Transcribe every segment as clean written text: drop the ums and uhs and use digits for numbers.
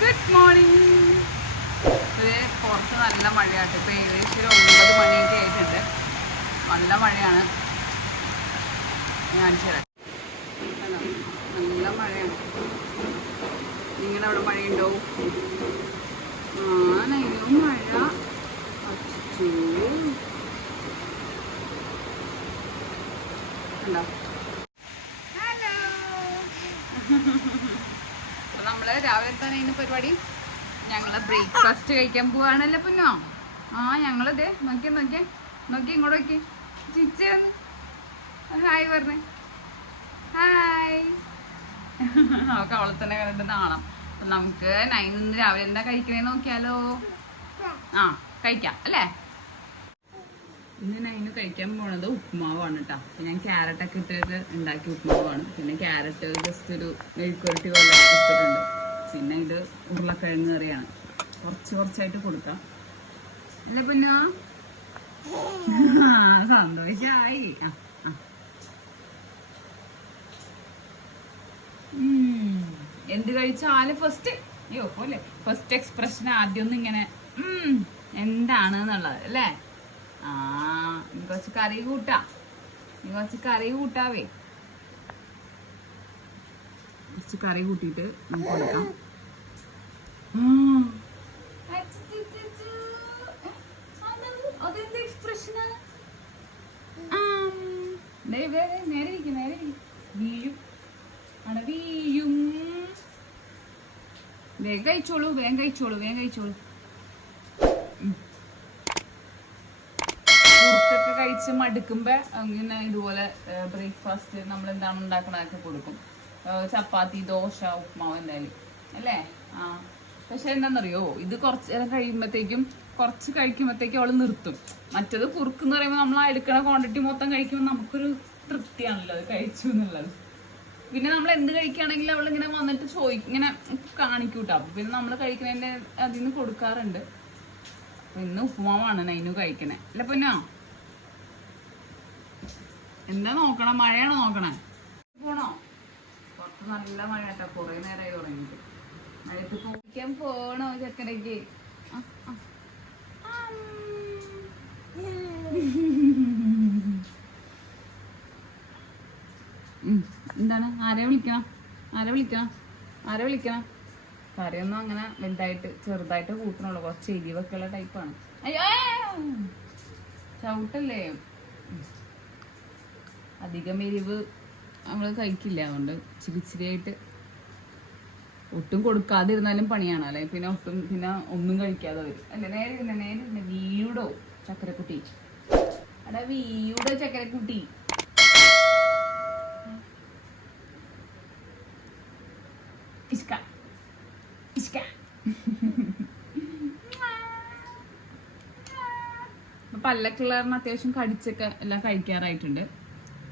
Good morning. പുറത്ത് നല്ല മഴയാട്ട്. ഇപ്പോൾ ഏകദേശം ഒരു 9 മണിയൊക്കെ ആയിട്ടുണ്ട്. നല്ല മഴയാണ്. കാണിച്ചു തരാം. നല്ല മഴയാണ്. നിങ്ങളുടെ അവിടെ മഴയുണ്ടോ? ആണെങ്കിലും മഴ ഉണ്ടോ? ഹലോ. നമ്മള് രാവിലെ തന്നെ ഇന്ന് പരിപാടി ഞങ്ങള് ബ്രേക്ക്ഫാസ്റ്റ് കഴിക്കാൻ പോവാണല്ലോ പൊന്നോ. ഞങ്ങളിതേ നോക്കി ഇങ്ങോട്ട് നോക്കി ചിച്ചന്ന് ഹായ് പറഞ്ഞേ. ഹായ്. അവൾക്ക് അവളെ തന്നെ കണ്ടിട്ട് നാണം. അപ്പം നമുക്ക് ഇന്ന് രാവിലെ എന്താ കഴിക്കണേ നോക്കിയാലോ? കഴിക്കാം അല്ലേ? ഇന്ന് നൈന് കഴിക്കാൻ പോണത് ഉപ്മാവാണ് കേട്ടോ. അപ്പം ഞാൻ ക്യാരറ്റൊക്കെ ഇട്ടിട്ട് ഉണ്ടാക്കിയ ഉപ്മാവാണ്. പിന്നെ ക്യാരറ്റ് ജസ്റ്റ് ഒരു മെഴുക്കുരട്ടി പോലെ ഇട്ടിട്ടുണ്ട്. പിന്നെ ഇത് ഉരുളക്കിഴങ്ങ് കറിയാണ്. കുറച്ചായിട്ട് കൊടുക്കാം അല്ലേ പിന്നെ? സന്തോഷായി. എന്ത് കഴിച്ചാലും ഫസ്റ്റ് എക്സ്പ്രഷൻ ആദ്യം ഒന്നും ഇങ്ങനെ എന്താണ് എന്നുള്ളത് അല്ലേ? കുറച്ച് കറി കൂട്ടാവേ. കുറച്ച് കറി കൂട്ടിയിട്ട് നമുക്ക് കൊടുക്കാം. അതെന്ത് എക്സ്പ്രഷനാണ്? നേരെ വീഴും. വേഗം കഴിച്ചോളൂ. കുറുക്കൊക്കെ കഴിച്ച് മടുക്കുമ്പോ ഇങ്ങനെ ഇതുപോലെ ബ്രേക്ക്ഫാസ്റ്റ് നമ്മൾ എന്താണ് ഉണ്ടാക്കണതൊക്കെ കൊടുക്കും. ചപ്പാത്തി, ദോശ, ഉപ്മാവ് എന്തായാലും അല്ലേ? പക്ഷെ എന്താണെന്നറിയോ, ഇത് കുറച്ച് കഴിക്കുമ്പോഴത്തേക്കും അവള് നിർത്തും. മറ്റത് കുറുക്കെന്ന് പറയുമ്പോൾ നമ്മൾ എടുക്കണ ക്വാണ്ടിറ്റി മൊത്തം കഴിക്കുമ്പോൾ നമുക്കൊരു തൃപ്തിയാണല്ലോ അത് കഴിച്ചു എന്നുള്ളത്. പിന്നെ നമ്മൾ എന്ത് കഴിക്കുകയാണെങ്കിലും അവളിങ്ങനെ വന്നിട്ട് ഇങ്ങനെ കാണിക്കൂട്ടോ. അപ്പൊ പിന്നെ നമ്മൾ കഴിക്കുന്നതിന്റെ അതിൽ നിന്ന് കൊടുക്കാറുണ്ട്. അപ്പൊ ഇന്ന് ഉപ്പുമാവാണ് നൈനു കഴിക്കണേ അല്ല പൊന്നോ? എന്താ നോക്കണം? മഴയാണോ നോക്കണേ? പോണോ? പുറത്ത് നല്ല മഴ കേട്ടോ. കുറെ നേരമായി തുടങ്ങിയിട്ട്. മഴയത്ത് പോയിക്കാൻ പോണോ ചെക്കനേക്ക്? എന്താണ്? ആരെ വിളിക്കണം? കറിയൊന്നും അങ്ങനെ വലുതായിട്ട് ചെറുതായിട്ട് കൂട്ടണുള്ളൂ. കുറച്ച് എരിവൊക്കെ ഉള്ള ടൈപ്പാണ്. അയ്യോ ചവിട്ടല്ലേ. അധികം എരിവ് നമ്മൾ കഴിക്കില്ല. അതുകൊണ്ട് ഇച്ചിരിയായിട്ട് ഒട്ടും കൊടുക്കാതിരുന്നാലും പണിയാണ്. അല്ലെ പിന്നെ ഒന്നും കഴിക്കാതെ വരും അല്ലേ? നേരെ വീടോ ചക്കരക്കുട്ടി. വീടോ ചക്കരക്കുട്ടി. പല്ലൊക്കെ ഉള്ളവരണം അത്യാവശ്യം കടിച്ചൊക്കെ എല്ലാം കഴിക്കാറായിട്ടുണ്ട്.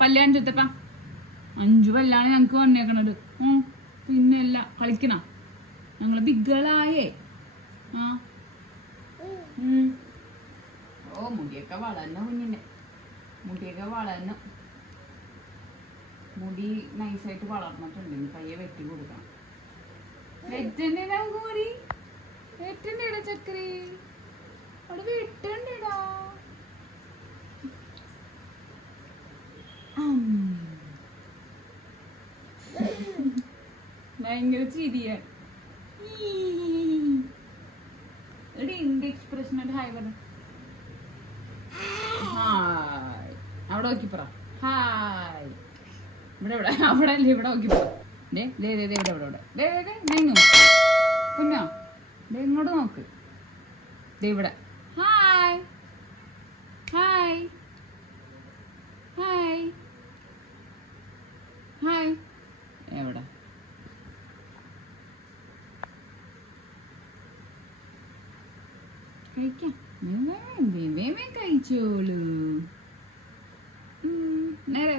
പല്ലാണ് ചുത്തപ്പ 5 പല്ലാണ് ഞങ്ങക്ക് വന്നേക്കണത്. പിന്നെ അല്ല കളിക്കണ ഞങ്ങള് ബിഗ്ഗളായേ. മുടിയൊക്കെ വളർന്നു. കുഞ്ഞിന്റെ മുടിയൊക്കെ വളർന്നു. മുടി നൈസായിട്ട് വളർന്നിട്ടുണ്ട്. പയ്യെ വെട്ടി കൊടുക്കണം. വെറ്റണ്ടേ നമുക്ക് മുടി? വെറ്റണ്ടേടാ ചക്കരി? അവിടെ വെട്ടണ്ടേടാ. ഭയങ്കര ചിരിയാ. എന്ത് എക്സ്പ്രഷൻ ആയിട്ട് ഹായ് പറഞ്ഞു. ഹായ് അവിടെ നോക്കി പറ. ഹായ് ഇവിടെ അവിടെ അല്ലേ? ഇവിടെ നോക്കി പറ. കുഞ്ഞോ ഇങ്ങോട്ട് നോക്ക്. ഇവിടെ ഹായ് എവിടെ? കഴിക്കാം. കഴിച്ചോളൂ. നേരെ